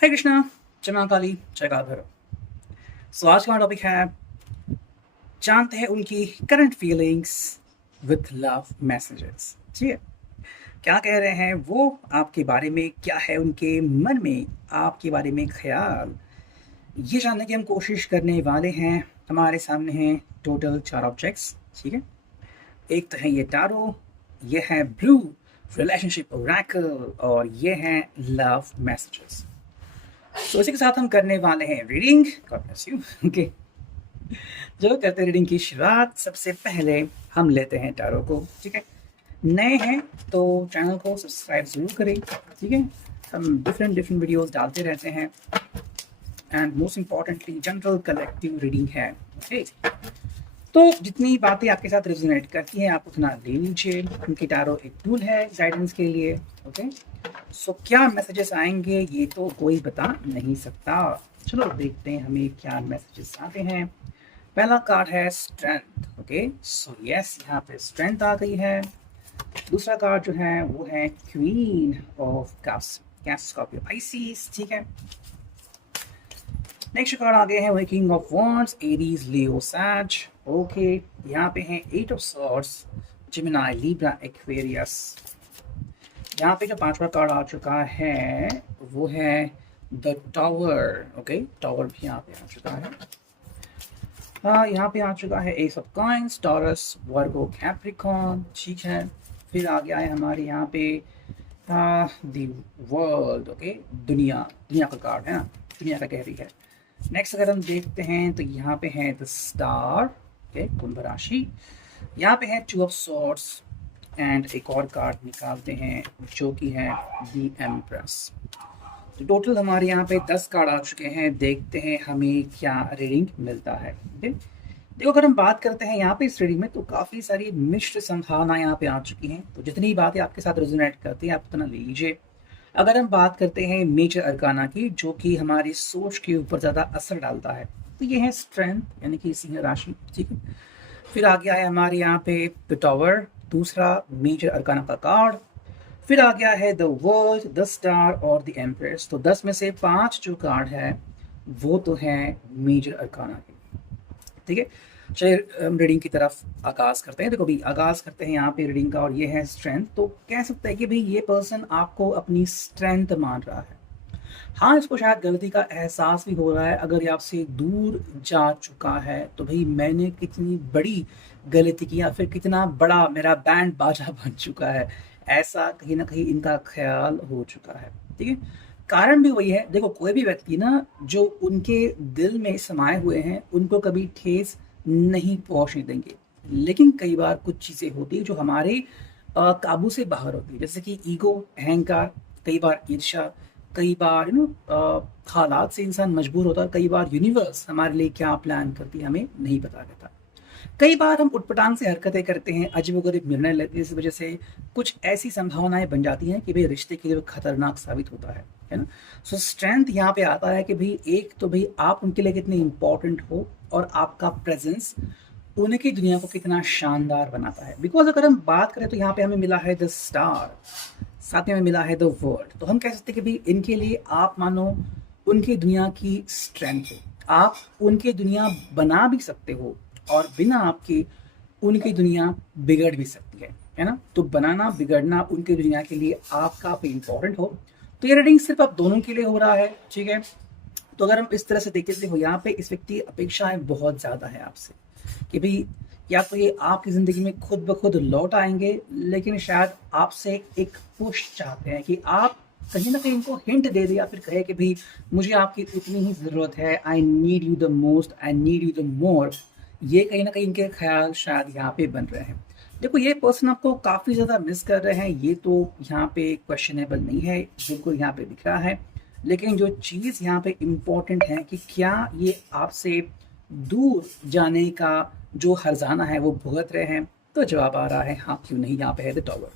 हरे कृष्णा, जय महाकाली, जय काल भैरव। सो आज का हमारा टॉपिक है जानते हैं उनकी current feelings with love messages. ठीक है, क्या कह रहे हैं वो आपके बारे में, क्या है उनके मन में आपके बारे में ख्याल, ये जानने की हम कोशिश करने वाले हैं। हमारे सामने हैं टोटल 4 ऑब्जेक्ट्स। ठीक है, एक तो है ये टारो, ये है ब्लू रिलेशनशिप ओरेकल, और ये है लव मैसेजेस। तो इसी के साथ हम करने वाले हैं reading. God bless you. Okay, जो करते हैं रीडिंग की शुरुआत, सबसे पहले हम लेते हैं टारो को। ठीक है, नए हैं तो चैनल को सब्सक्राइब जरूर करें। ठीक है, हम डिफरेंट वीडियोस डालते रहते हैं and most importantly general collective reading है। ओके, तो जितनी बातें आपके साथ रेजोनेट करती हैं आप उतना ले लीजिए, क्योंकि टारो एक टूल है गाइडेंस के लिए। ओके, सो क्या मैसेजेस आएंगे ये तो कोई बता नहीं सकता। चलो देखते हैं हमें क्या मैसेजेस आते हैं। पहला कार्ड है स्ट्रेंथ। ओके, सो यस, यहाँ पे स्ट्रेंथ आ गई है। दूसरा कार्ड जो है वो है queen of cups, caps Scorpio Pisces. ठीक है, नेक्स्ट कार्ड आ गए हैं वो king of wands, Aries Leo Sag. Okay, यहाँ पे हैं eight of swords, Gemini Libra Aquarius. यहाँ पे जो पांचवा कार्ड आ चुका है वो है द टावर। ओके, टावर भी यहाँ पे आ चुका है। हाँ, यहाँ पे आ चुका है S of coins, taurus, Virgo, Capricorn. ठीक है, फिर आ गया है हमारे यहाँ पे द वर्ल्ड। ओके, दुनिया, दुनिया का कार्ड है ना, दुनिया का कह रही है। नेक्स्ट अगर हम देखते हैं तो यहाँ पे है द स्टार। ओके, कुंभ राशि। यहाँ पे है टू ऑफ सॉर्ड्स एंड एक और कार्ड निकालते हैं जो कि है द एम्प्रेस। तो टोटल हमारे यहाँ पे 10 कार्ड आ चुके हैं। देखते हैं हमें क्या रीडिंग मिलता है। ओके, देखो अगर हम बात करते हैं यहाँ पे इस रीडिंग में तो काफ़ी सारी मिश्र संभावनाएं यहाँ पे आ चुकी हैं। तो जितनी बातें आपके साथ रेजोनेट करती हैं आप उतना ले लीजिए। अगर हम बात करते हैं मेजर अरकाना की, जो कि हमारी सोच के ऊपर ज़्यादा असर डालता है, तो ये है स्ट्रेंथ यानी कि सिंह राशि। ठीक है, फिर आ गया है हमारे यहाँ पे द टावर, दूसरा मेजर अरकाना का कार्ड। फिर आ गया है द वर्ल्ड, द स्टार और द एम्प्रेस। तो 10 में से 5 जो कार्ड है वो तो है मेजर अरकाना के। ठीक है, चलिए हम रीडिंग की तरफ आगाज करते हैं। देखो भी आगाज करते हैं यहाँ पे रीडिंग का, और ये है स्ट्रेंथ। तो कह सकते हैं कि भाई ये पर्सन आपको अपनी स्ट्रेंथ मान रहा है। हाँ, इसको शायद गलती का एहसास भी हो रहा है। अगर ये आपसे दूर जा चुका है तो भाई मैंने कितनी बड़ी गलती की, या फिर कितना बड़ा मेरा बैंड बाजा बन चुका है, ऐसा कहीं ना कहीं इनका ख्याल हो चुका है। ठीक है, कारण भी वही है। देखो कोई भी व्यक्ति ना जो उनके दिल में समाये हुए हैं उनको कभी ठेस नहीं पहुंचने देंगे, लेकिन कई बार कुछ चीजें होती है जो हमारे काबू से बाहर होती है, जैसे कि ईगो, अहंकार, कई बार ईर्ष्या, कई बार हालात से इंसान मजबूर होता है, कई बार यूनिवर्स हमारे लिए क्या प्लान करती है हमें नहीं पता रहता। कई बार हम उटपटांग से हरकतें करते हैं, अजीबोगरीब निर्णय लेते हैं, इस वजह से कुछ ऐसी संभावनाएं बन जाती हैं कि भाई रिश्ते के लिए खतरनाक साबित होता है ना। सो स्ट्रेंथ यहाँ पे आता है कि भाई एक तो भाई आप उनके लिए कितने इंपॉर्टेंट हो, और आपका प्रेजेंस उनकी दुनिया को कितना शानदार बनाता है। बिकॉज अगर हम बात करें तो यहाँ पे हमें मिला है द स्टार, साथ में हमें मिला है द वर्ल्ड। तो हम कह सकते हैं कि भाई इनके लिए आप मानो उनकी दुनिया की स्ट्रेंथ हो, आप उनकी दुनिया बना भी सकते हो, और बिना आपके उनकी दुनिया बिगड़ भी सकती है ना। तो बनाना बिगड़ना उनकी दुनिया के लिए आप काफी इंपॉर्टेंट हो। तो ये रीडिंग सिर्फ आप दोनों के लिए हो रहा है। ठीक है, तो अगर हम इस तरह से देखते हो यहाँ पे इस व्यक्ति अपेक्षाएं बहुत ज्यादा है आपसे, कि भाई या तो ये आपकी जिंदगी में खुद ब खुद लौट आएंगे, लेकिन शायद आपसे एक पुश चाहते हैं कि आप कहीं ना कहीं इनको हिंट दे दे, या फिर कहे कि भाई मुझे आपकी उतनी ही जरूरत है, I need you the most, I need you the more. ये कहीं ना कहीं इनके ख्याल शायद यहाँ पे बन रहे हैं। देखो ये पर्सन आपको काफी ज्यादा मिस कर रहे हैं, ये तो यहाँ पे क्वेश्चनेबल नहीं है, बिल्कुल यहाँ पे दिख रहा है। लेकिन जो चीज यहाँ पे इम्पोर्टेंट है कि क्या ये आपसे दूर जाने का जो हर्जाना है वो भुगत रहे हैं। तो जवाब आ रहा है हाँ, क्यों नहीं। यहाँ पे है द टावर।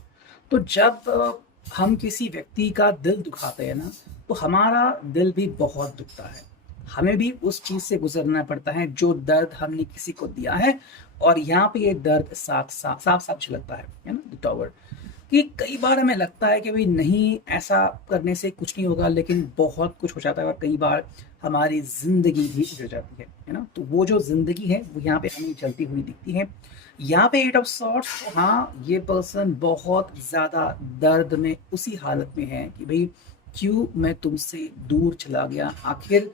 तो जब हम किसी व्यक्ति का दिल दुखाते हैं ना, तो हमारा दिल भी बहुत दुखता है, हमें भी उस चीज से गुजरना पड़ता है जो दर्द हमने किसी को दिया है। और यहाँ पे ये दर्द साफ साफ झलकता है ना, द टावर। कि कई बार हमें लगता है कि भाई नहीं, ऐसा करने से कुछ नहीं होगा, लेकिन बहुत कुछ हो जाता है और कई बार हमारी ज़िंदगी भी उजड़ जाती है ना? तो वो जो ज़िंदगी है वो यहाँ पे हमें जलती हुई दिखती है। यहाँ पे एट ऑफ सॉर्ड्स, तो हाँ, ये पर्सन बहुत ज़्यादा दर्द में उसी हालत में है कि भाई क्यों मैं तुमसे दूर चला गया, आखिर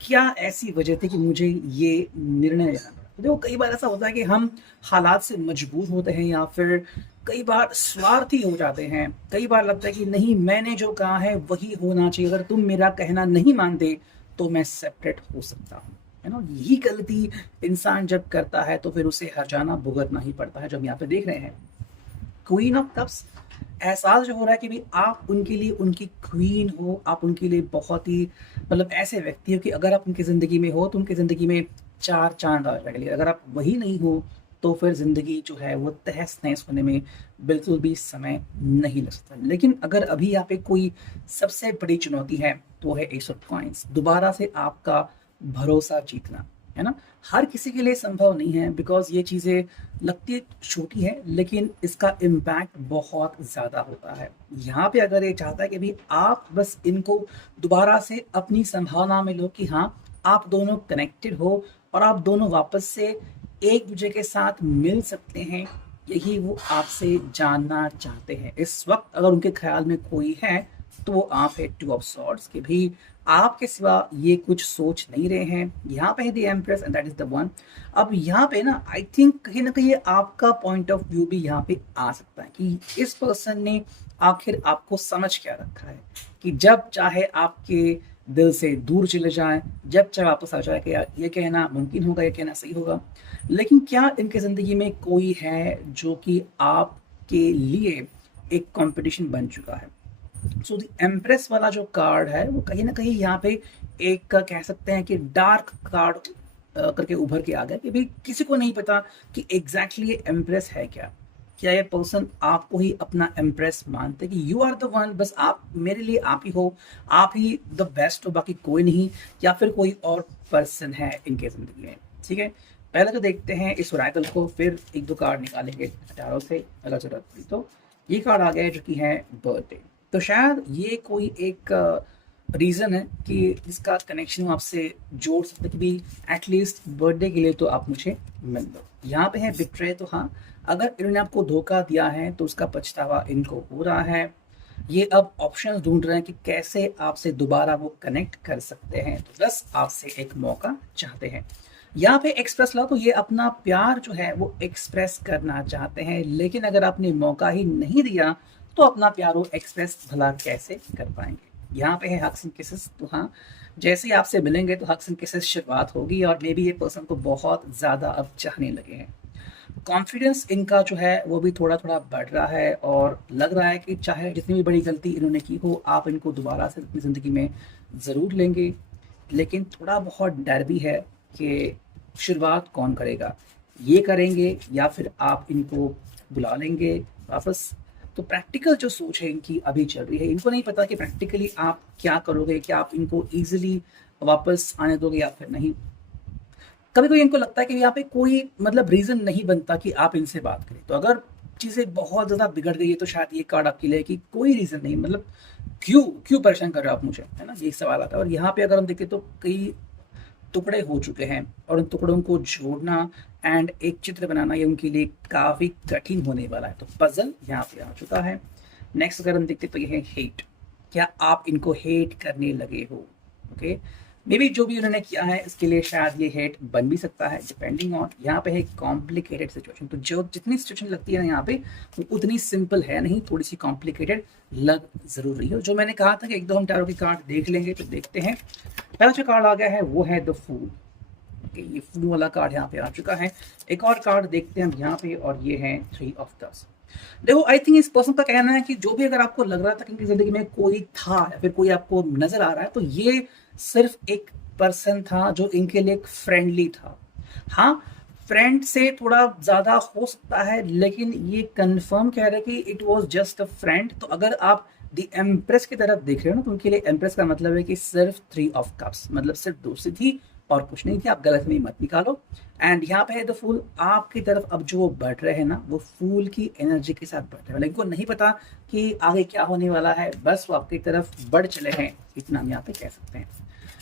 क्या ऐसी वजह थी कि मुझे ये निर्णय लेना पड़ा। तो देखो, कई बार ऐसा होता है कि हम हालात से मजबूर होते हैं या फिर कई बार स्वार्थी हो जाते हैं। कई बार लगता है कि नहीं, मैंने जो कहा है वही होना चाहिए, अगर तुम मेरा कहना नहीं मानते तो मैं सेपरेट हो सकता हूँ, है ना? यही गलती इंसान जब करता है तो फिर उसे हर्जाना भुगतना ही पड़ता है। जब यहाँ पे देख रहे हैं क्वीन ऑफ कप्स, एहसास जो हो रहा है कि भाई आप उनके लिए उनकी क्वीन हो, आप उनके लिए बहुत ही मतलब ऐसे व्यक्ति हो कि अगर आप उनकी ज़िंदगी में हो तो उनकी ज़िंदगी में चार चांद आ जाएंगे। अगर आप वही नहीं हो तो फिर ज़िंदगी जो है वो तहस नहस होने में बिल्कुल भी समय नहीं लग सकता। लेकिन अगर अभी यहाँ पे कोई सबसे बड़ी चुनौती है तो वो है एस ऑफ कॉइंस, दोबारा से आपका भरोसा जीतना, है ना? हर किसी के लिए संभव नहीं है, बिकॉज ये चीज़ें लगती है छोटी है लेकिन इसका इम्पैक्ट बहुत ज़्यादा होता है। यहाँ पे अगर ये चाहता है कि भाई आप बस इनको दोबारा से अपनी संभावना में लो कि हाँ, आप दोनों कनेक्टेड हो और आप दोनों वापस से एक दूसरे के साथ मिल सकते हैं, यही वो आपसे जानना चाहते हैं। इस वक्त अगर उनके ख्याल में कोई है तो वो आप है टू ऑफ सॉर्ड्स, कि भाई आपके सिवा ये कुछ सोच नहीं रहे हैं। यहाँ पे है the empress and that is the one. अब यहाँ पे ना आई थिंक कहीं ना कहीं आपका पॉइंट ऑफ व्यू भी यहाँ पे आ सकता है कि इस पर्सन ने आखिर आपको समझ क्या रखा है कि जब चाहे आपके दिल से दूर चले जाएं, जब चाहे वापस आ जाए कि यार ये कहना मुमकिन होगा, ये कहना सही होगा। लेकिन क्या इनके ज़िंदगी में कोई है जो कि आपके लिए एक कंपटीशन बन चुका है? सो द एम्प्रेस वाला जो कार्ड है वो कहीं ना कहीं यहाँ पे एक कह सकते हैं कि डार्क कार्ड करके उभर के आ गया कि भाई किसी को नहीं पता कि एग्जैक्टली ये एम्प्रेस है क्या। क्या ये पर्सन आपको ही अपना एम्प्रेस मानते कि यू आर द वन, बस आप मेरे लिए आप ही हो, आप ही द बेस्ट हो, बाकी कोई नहीं, या फिर कोई और पर्सन है इनके जिंदगी में? ठीक है, पहले तो देखते हैं इस ओरेकल को, फिर एक दो कार्ड निकालेंगे अटारों से अगर जरूरत पड़ी तो। ये कार्ड आ गया है जो कि है बर्थडे। तो शायद ये कोई एक रीज़न है कि इसका कनेक्शन आपसे जोड़ सकते कि भी एटलीस्ट बर्थडे के लिए तो आप मुझे मिल दो। यहाँ पे है बिट्रे, तो हाँ, अगर इन्होंने आपको धोखा दिया है तो उसका पछतावा इनको हो रहा है। ये अब ऑप्शंस ढूंढ रहे हैं कि कैसे आपसे दोबारा वो कनेक्ट कर सकते हैं, तो बस आपसे एक मौका चाहते हैं। यहाँ पे एक्सप्रेस ला, तो ये अपना प्यार जो है वो एक्सप्रेस करना चाहते हैं, लेकिन अगर आपने मौका ही नहीं दिया तो अपना प्यार वो एक्सप्रेस भला कैसे कर पाएंगे। यहाँ पे है हग्स एंड किसेस, तो हाँ, जैसे ही आपसे मिलेंगे तो हग्स एंड किसेस शुरुआत होगी और मे बी ये पर्सन को बहुत ज़्यादा अब चाहने लगे हैं। कॉन्फिडेंस इनका जो है वो भी थोड़ा थोड़ा बढ़ रहा है और लग रहा है कि चाहे जितनी भी बड़ी गलती इन्होंने की हो, आप इनको दोबारा से अपनी ज़िंदगी में ज़रूर लेंगे। लेकिन थोड़ा बहुत डर भी है कि शुरुआत कौन करेगा, ये करेंगे या फिर आप इनको बुला लेंगे वापस। तो प्रैक्टिकल जो सोच है इनकी अभी चल रही है, इनको नहीं पता कि प्रैक्टिकली आप क्या करोगे, क्या आप इनको ईजिली वापस आने दोगे या फिर नहीं। कभी कभी इनको लगता है कि यहाँ पे कोई मतलब रीज़न नहीं बनता कि आप इनसे बात करें। तो अगर चीज़ें बहुत ज़्यादा बिगड़ गई है तो शायद ये कार्ड आपके लिए कि कोई रीज़न नहीं, मतलब क्यों क्यों परेशान कर रहे हो आप मुझे, है ना? ये सवाल आता है। और यहाँ पे अगर हम देखें तो कई टुकड़े हो चुके हैं और उन टुकड़ों को जोड़ना एंड एक चित्र बनाना ये उनके लिए काफ़ी कठिन होने वाला है। तो पजल यहाँ पे आ चुका है। नेक्स्ट अगर हम देखते तो ये है हेट। क्या आप इनको हेट करने लगे हो? ओके, मे बी जो भी उन्होंने किया है इसके लिए शायद ये हेट बन भी सकता है, डिपेंडिंग ऑन। यहाँ पे है कॉम्प्लिकेटेड सिचुएशन, तो जो जितनी सिचुएशन लगती है ना यहाँ पे वो उतनी सिंपल है नहीं, थोड़ी सी कॉम्प्लिकेटेड लग जरूर रही हो। जो मैंने कहा था कि एक दो हम टैरो के कार्ड देख लेंगे, तो देखते हैं। पहला जो कार्ड आ गया है वो है द फूल। ओके, ये फूल वाला कार्ड यहाँ पे आ चुका है। एक और कार्ड देखते हैं हम यहाँ पे, और ये है थ्री ऑफ कप्स। देखो, आई थिंक इस पर्सन का कहना है कि जो भी अगर आपको लग रहा था कि इनकी जिंदगी में कोई था या फिर कोई आपको नजर आ रहा है, तो ये सिर्फ एक पर्सन था जो इनके लिए एक फ्रेंडली था। हाँ, फ्रेंड से थोड़ा ज्यादा हो सकता है, लेकिन ये कंफर्म कह रहे कि it was just a friend. तो अगर आप द एम्प्रेस की तरफ देख रहे हो ना, तो उनके लिए एम्प्रेस का मतलब है कि सिर्फ थ्री ऑफ कप्स, मतलब सिर्फ दोस्ती थी, और कुछ नहीं थी, आप गलत में मत निकालो। एंड यहाँ पे है द फूल, आपकी तरफ अब जो वो बढ़ रहे हैं ना, वो फूल की एनर्जी के साथ बढ़ रहे हैं, लेकिन इनको नहीं पता कि आगे क्या होने वाला है, बस वो आपकी तरफ बढ़ चले हैं, इतना हम यहाँ पे कह सकते हैं।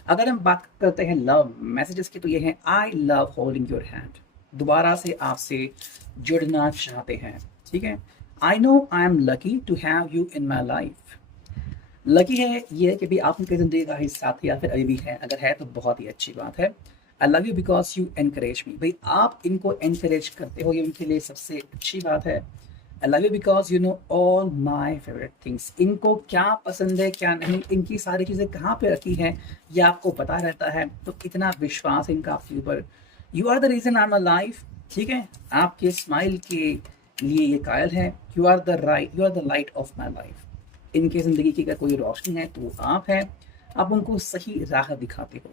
अगर हम बात करते हैं लव मैसेजेस की, तो ये है I love holding your hand, दोबारा से आपसे जुड़ना चाहते हैं, ठीक है। I know I am lucky to have you in my life, lucky है ये कि भी आप उनकी ज़िंदगी का हिस्सा थे या फिर अभी भी है, अगर है तो बहुत ही अच्छी बात है। I love you because you encourage me, भाई आप इनको एनकरेज करते हो, ये उनके लिए सबसे अच्छी बात है। I love you because you know all my favourite things, इनको क्या पसंद है क्या नहीं, इनकी सारी चीज़ें कहाँ पे रखी हैं ये आपको पता रहता है, तो कितना विश्वास है इनका आपके ऊपर। You are the reason I am alive, ठीक है, आपके स्माइल के लिए ये कायल है। You are the light of my life, इनके ज़िंदगी की अगर कोई रोशनी है तो वो आप हैं, आप उनको सही राह दिखाते हो,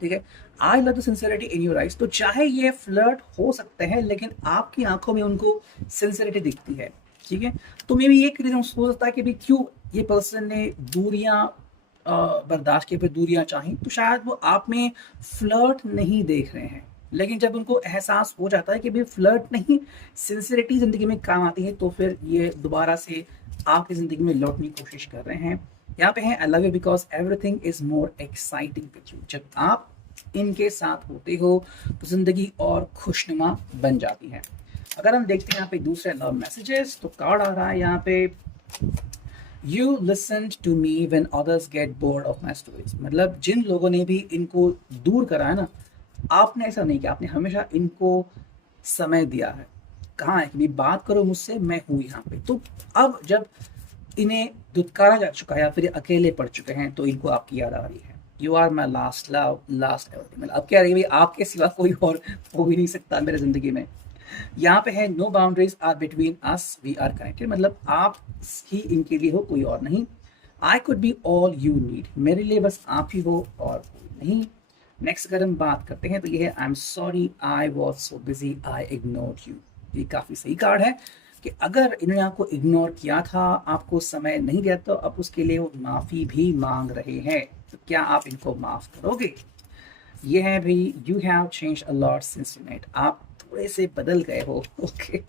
ठीक है। I love the sincerity in your eyes, तो चाहे ये फ्लर्ट हो सकते हैं लेकिन आपकी आंखों में उनको सिंसियरिटी दिखती है, ठीक है। तो मे भी एक रीज़न हो सकता है कि भी क्यों ये पर्सन ने दूरियां बर्दाश्त की, फिर दूरियां चाही, तो शायद वो आप में फ्लर्ट नहीं देख रहे हैं, लेकिन जब उनको एहसास हो जाता है कि भाई फ्लर्ट नहीं, सिंसियरिटी ज़िंदगी में काम आती है, तो फिर ये दोबारा से आपकी ज़िंदगी में लौटने की कोशिश कर रहे हैं। यहाँ पे है I love you because everything is more exciting with you, जब आप इनके साथ होते हो तो ज़िंदगी और खुशनुमा बन जाती है। अगर हम देखते हैं यहाँ पे दूसरे लव मैसेजेस, तो कार्ड आ रहा है यहाँ पे you listen to me when others get bored of my stories, मतलब जिन लोगों ने भी इनको दूर करा है ना, आपने ऐसा नहीं किया, आपने हमेशा इनको समय दिया है, कहाँ है कि बात करो मुझसे, मैं हूँ यहाँ पे। तो अब जब इन्हें दुत्कारा जा चुका है या फिर अकेले पड़ चुके हैं, तो इनको आपकी याद आ रही है। You are my last love, last everything, मतलब अब क्या रही है, आपके सिवा कोई और हो ही नहीं सकता मेरे ज़िंदगी में। यहाँ पे है no boundaries are between us, we are connected, मतलब आप ही इनके लिए हो, कोई और नहीं। I could be all you need, मेरे लिए बस आप ही हो और कोई नहीं। नेक्स्ट अगर हम बात करते हैं तो ये है I am sorry I was so busy I ignored you, ये काफ़ी सही कार्ड है कि अगर इन्होंने आपको इग्नोर किया था, आपको समय नहीं दिया, तो अब उसके लिए वो माफ़ी भी मांग रहे हैं, तो क्या आप इनको माफ़ करोगे। ये है भाई you have change a lot since you met, आप थोड़े से बदल गए हो, okay.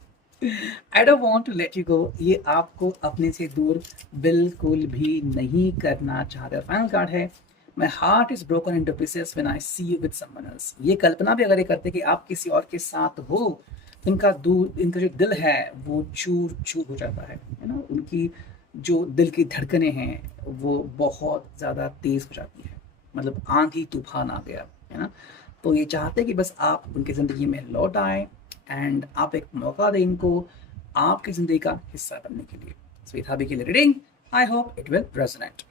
I don't want to let you go, ये आपको अपने से दूर बिल्कुल भी नहीं करना चाहते। फाइनल कार्ड है my heart is broken into pieces when I see you with someone else, ये कल्पना भी अगर ये करते कि आप किसी और के साथ हो, इनका जो दिल है वो चूर चूर हो जाता है ना, उनकी जो दिल की धड़कनें हैं वो बहुत ज़्यादा तेज़ हो जाती है, मतलब आंधी तूफान आ गया है ना। तो ये चाहते हैं कि बस आप उनकी ज़िंदगी में लौट आए एंड आप एक मौका दें इनको आपकी ज़िंदगी का हिस्सा बनने के लिए। सो ये था अभी के लिए reading, I hope it will resonate.